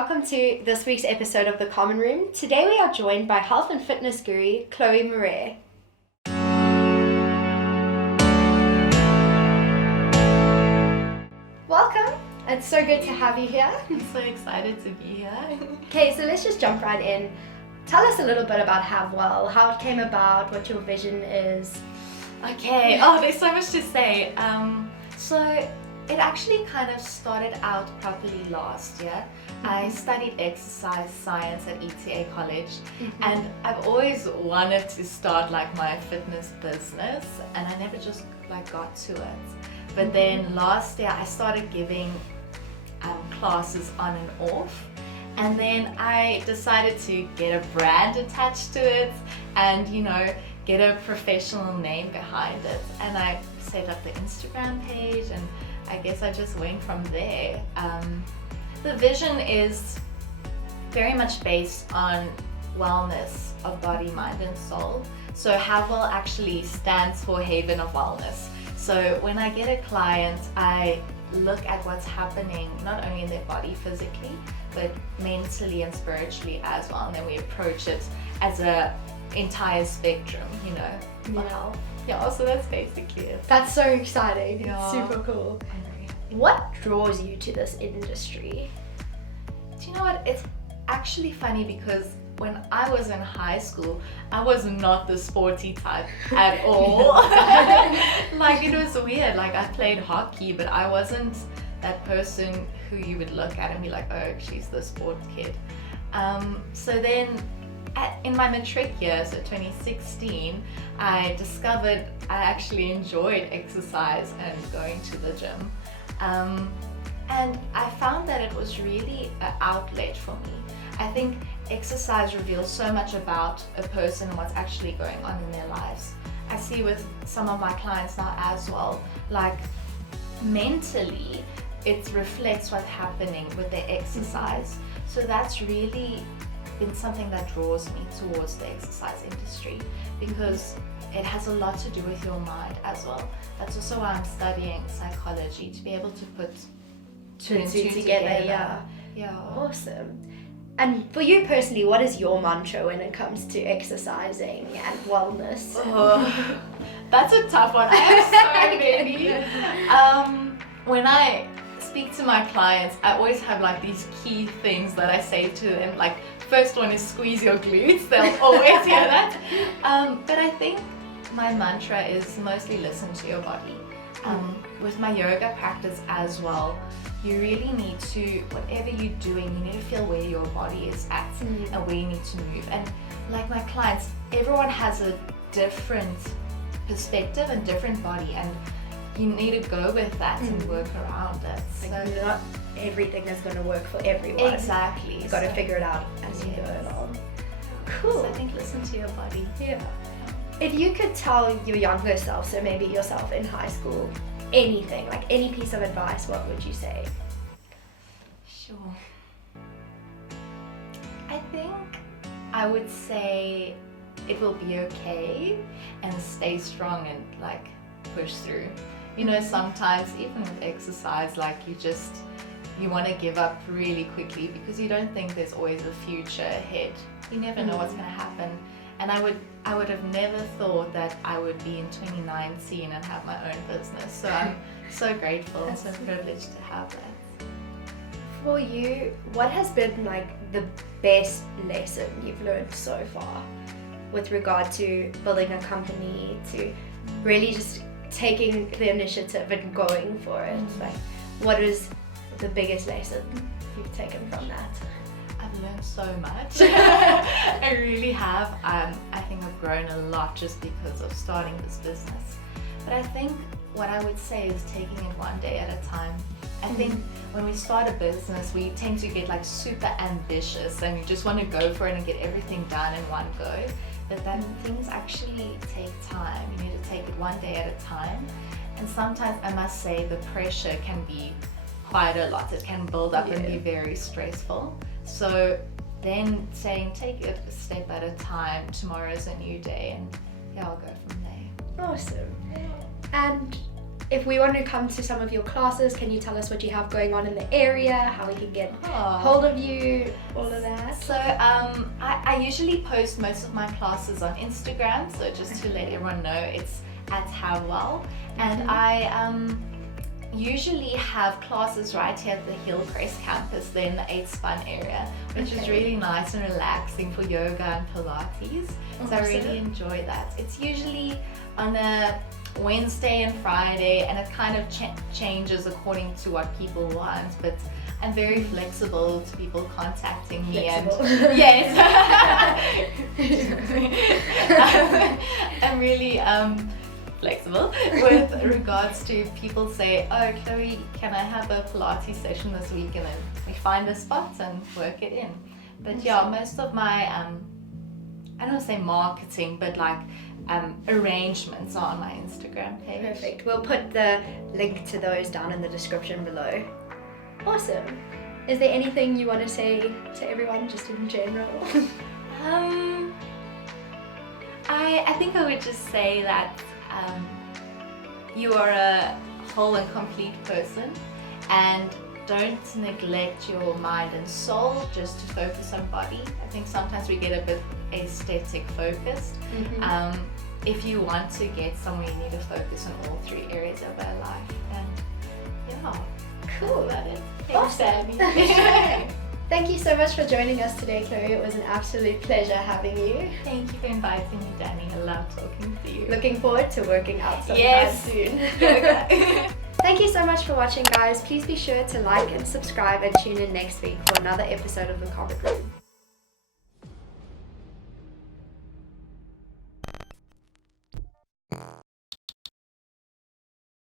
welcome to this week's episode of The Common Room. Today we are joined by health and fitness guru, Chloé Marais. Welcome, it's so good to have you here. I'm so excited to be here. Okay, so let's just jump right in. Tell us a little bit about Have Well, how it came about, what your vision is. Okay, there's so much to say. So it actually kind of started out properly last year. I studied exercise science at ETA College, and I've always wanted to start like my fitness business, and I never just got to it. But then last year I started giving classes on and off, and then I decided to get a brand attached to it and get a professional name behind it, and I set up the Instagram page, and I guess I just went from there. The vision is very much based on wellness of body, mind and soul. So Have Well actually stands for Haven of Wellness. So when I get a client, I look at what's happening not only in their body physically, but mentally and spiritually as well. And then we approach it as a entire spectrum, for health. Yeah, so that's basically it. That's so exciting. Yeah. Super cool. What draws you to this industry? Do you know what? It's actually funny because when I was in high school, I was not the sporty type at all. It was weird. I played hockey, but I wasn't that person who you would look at and be like, oh, she's the sports kid. So then in my matric year, so 2016, I discovered I actually enjoyed exercise and going to the gym. And I found that it was really an outlet for me. I think exercise reveals so much about a person and what's actually going on in their lives. I see with some of my clients now as well, mentally, it reflects what's happening with their exercise. So that's really been something that draws me towards the exercise industry, because it has a lot to do with your mind as well. That's also why I'm studying psychology, to be able to put two and two together. Yeah. Awesome. And for you personally, what is your mantra when it comes to exercising and wellness? Oh, that's a tough one. I have so many. When I speak to my clients, I always have these key things that I say to them. First one is squeeze your glutes. They'll always hear that. But I think my mantra is mostly listen to your body. With my yoga practice as well, you really need to, whatever you're doing, you need to feel where your body is at and where you need to move. And like my clients, everyone has a different perspective and different body, and you need to go with that and work around it. So not everything is going to work for everyone. Exactly. You've got to figure it out as you go along. Cool. So I think listen to your body. Yeah. If you could tell your younger self, so maybe yourself in high school, anything, any piece of advice, what would you say? Sure. I think I would say it will be okay and stay strong and push through. Sometimes even with exercise, you want to give up really quickly because you don't think there's always a future ahead. You never know what's going to happen. And I would have never thought that I would be in 2019 and have my own business. So I'm so grateful and so privileged to have that. For you, what has been the best lesson you've learned so far with regard to building a company, to really just taking the initiative and going for it? What is the biggest lesson you've taken from that? I've learned so much. I really have. I think I've grown a lot just because of starting this business. But I think what I would say is taking it one day at a time. I think when we start a business, we tend to get super ambitious and you just want to go for it and get everything done in one go. But then things actually take time. You need to take it one day at a time. And sometimes I must say the pressure can be quite a lot. It can build up and be very stressful. So then saying take it a step at a time, tomorrow's a new day, and I'll go from there. Awesome. And if we want to come to some of your classes, can you tell us what you have going on in the area, how we can get hold of you, all of that? So I usually post most of my classes on Instagram, so just to let everyone know, it's at Havwell, and I usually have classes right here at the Hillcrest campus, there in the 8 Spun area, which is really nice and relaxing for yoga and Pilates. So I really enjoy that. It's usually on a Wednesday and Friday, and it kind of changes according to what people want, but I'm very flexible to people contacting me. Flexible. And yes, I'm really flexible with regards to people say, oh Chloe, can I have a Pilates session this week, and then we find a spot and work it in. But yeah, most of my I don't want to say marketing, but like arrangements are on my Instagram page. Perfect. We'll put the link to those down in the description below. Awesome. Is there anything you want to say to everyone just in general? I think I would just say that you are a whole and complete person, and don't neglect your mind and soul just to focus on body. I think sometimes we get a bit aesthetic focused. If you want to get somewhere, you need to focus on all 3 areas of our life. And yeah, cool. That's about it. Awesome. Thanks, Dani. Thank you so much for joining us today, Chloe. It was an absolute pleasure having you. Thank you for inviting me, Dani. I love talking to you. Looking forward to working out sometime soon. Thank you so much for watching, guys. Please be sure to like and subscribe and tune in next week for another episode of The Comic Room.